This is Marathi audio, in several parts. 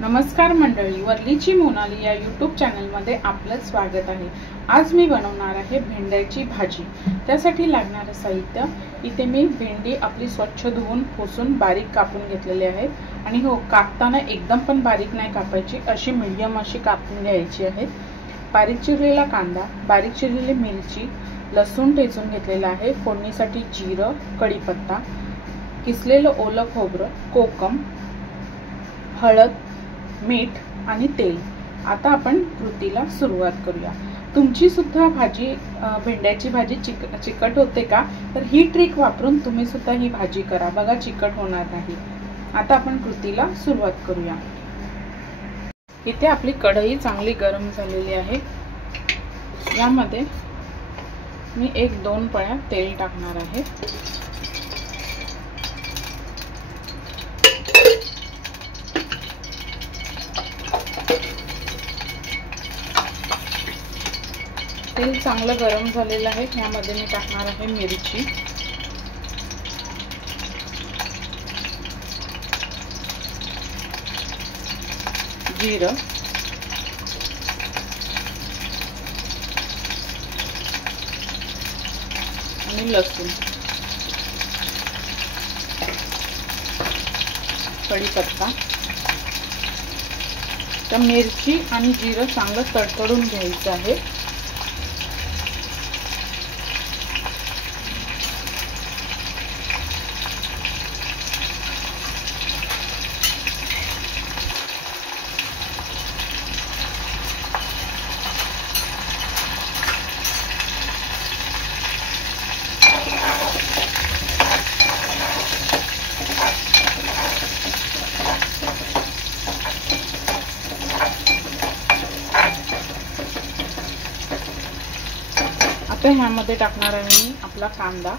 नमस्कार मंडळी, वर्लीची मोनाली या यूट्यूब चॅनलमध्ये आपलं स्वागत आहे। आज मी बनवणार आहे भेंड्याची भाजी। त्यासाठी लागणारे साहित्य इथे मी भेंडी आपली स्वच्छ धुवून पुसून बारीक कापून घेतलेली आहे आणि हो, कापताना एकदम पण बारीक नाही कापायची, अशी मीडियम अशी कापून घ्यायची आहे। बारीक चिरलेला कांदा, बारीक चिरलेली मिरची, लसूण ठेचून घेतलेला आहे, फोडणीसाठी जिरं, कढीपत्ता, किसलेलं ओलं खोबरं, कोकम, हळद, मीठ आणि तेल। आता आपण कृतीला सुरुवात करूया। तुमची सुद्धा भाजी भेंड्याची भाजी चिकट होते का, तर ही ट्रिक वापरून तुम्ही सुद्धा ही भाजी करा बघा, चिकट होणार नाही। आता आपण कृतीला सुरुवात करूया। इथे आपली कढई चांगली गरम झालेली आहे। यामध्ये मी 1-2 पळ्या तेल टाकणार आहे। तेल चांगलं गरम झालेलं आहे। यामध्ये मी टाकणार आहे मिरची, जिरं, आणि लसूण, कढीपत्ता। तर मिरची आणि जिरं चांगलं तडतडून घ्यायचं आहे। आता ह्यामध्ये टाकणार आहे मी आपला कांदा,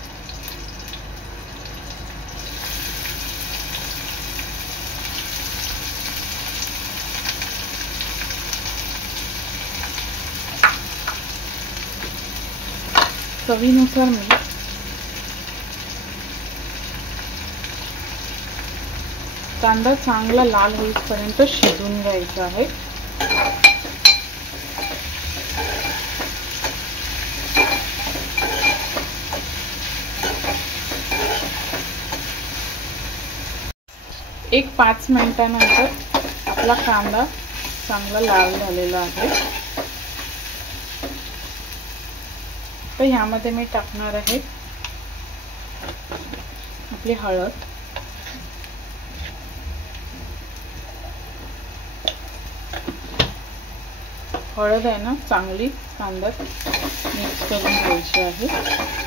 चवीनुसार मीठ, कांदा चांगला लाल होईपर्यंत शिजवून घ्यायचा आहे। एक 5 मिनिटांनंतर आपला कांदा चांगला लाल झालेला आहे। तर ह्यामध्ये मी टाकणार आहे आपली हळद, हळद आहे ना चांगली कांद्यात मिक्स करून घ्यायची आहे।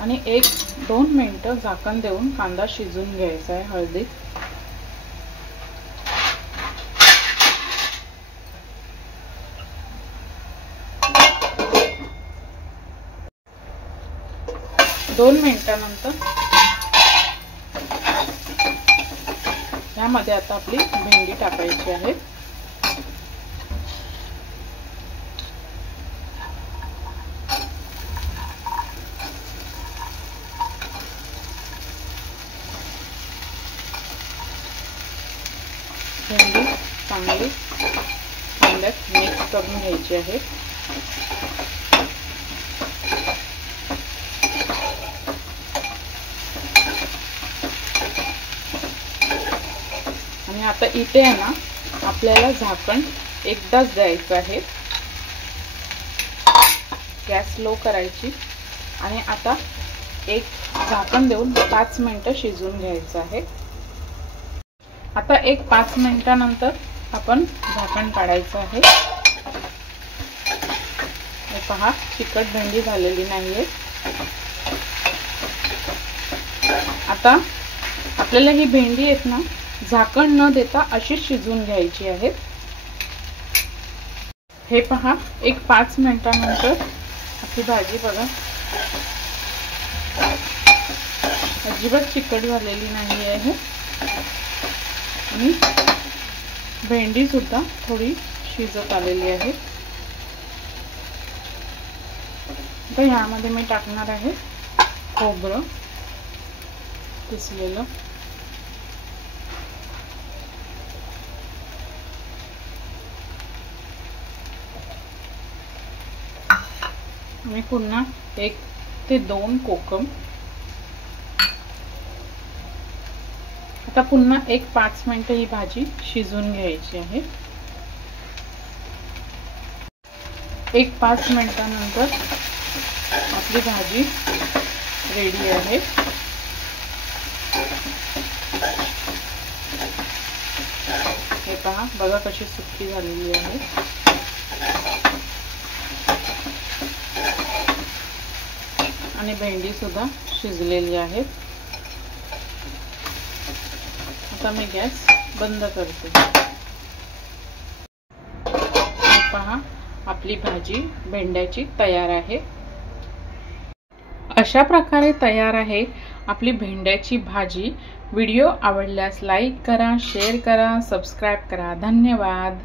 आणि 1-2 मिनिटं झाकण देऊन कांदा शिजून घ्यायचा आहे हळदीत। दोन मिनिटांनंतर यामध्ये आता आपली भेंडी टाकायची आहे। भेंडी चांगली कांद्यात मिक्स करून घ्यायची आहे। आणि आता इथे आहे ना आपल्याला झाकण एकदाच द्यायचं आहे, गॅस लो करायची आणि आता एक झाकण देऊन 5 मिनिटं शिजवून घ्यायचं आहे। आता 5 मिनिटांनंतर आपण झाकण काढायचं आहे। हे पहा, चिकट भेंडी झालेली नाहीये। आता आपल्याला ही भेंडी आहेत ना झाकण न देता अशी शिजवून घ्यायची आहे। हे पहा, 5 मिनिटांनंतर आपली भाजी बघा अजिबात चिकट झालेली नाही आहे आणि भेंडी सुद्धा थोडी शिजत आलेली आहे। आता ह्यामध्ये मी टाकणार आहे खोबरं किसलेलं, आणि पुन्हा 1 ते 2 कोकम. आता पुन्हा 5 मिनिटं ही भाजी शिजवून घ्यायची आहे. 5 मिनिटांनंतर आपली भाजी रेडी आहे. हे पहा, बघा कशी सुकी झालेली आहे. आणि भेंडी सुद्धा शिजलेली आहे. आता मी गॅस बंद करते. पहा, आपली भाजी भेंड्याची तयार आहे. अशा प्रकारे तयार आहे आपली भेंड्याची भाजी. व्हिडिओ आवडल्यास लाईक करा, शेअर करा, सबस्क्राईब करा. धन्यवाद.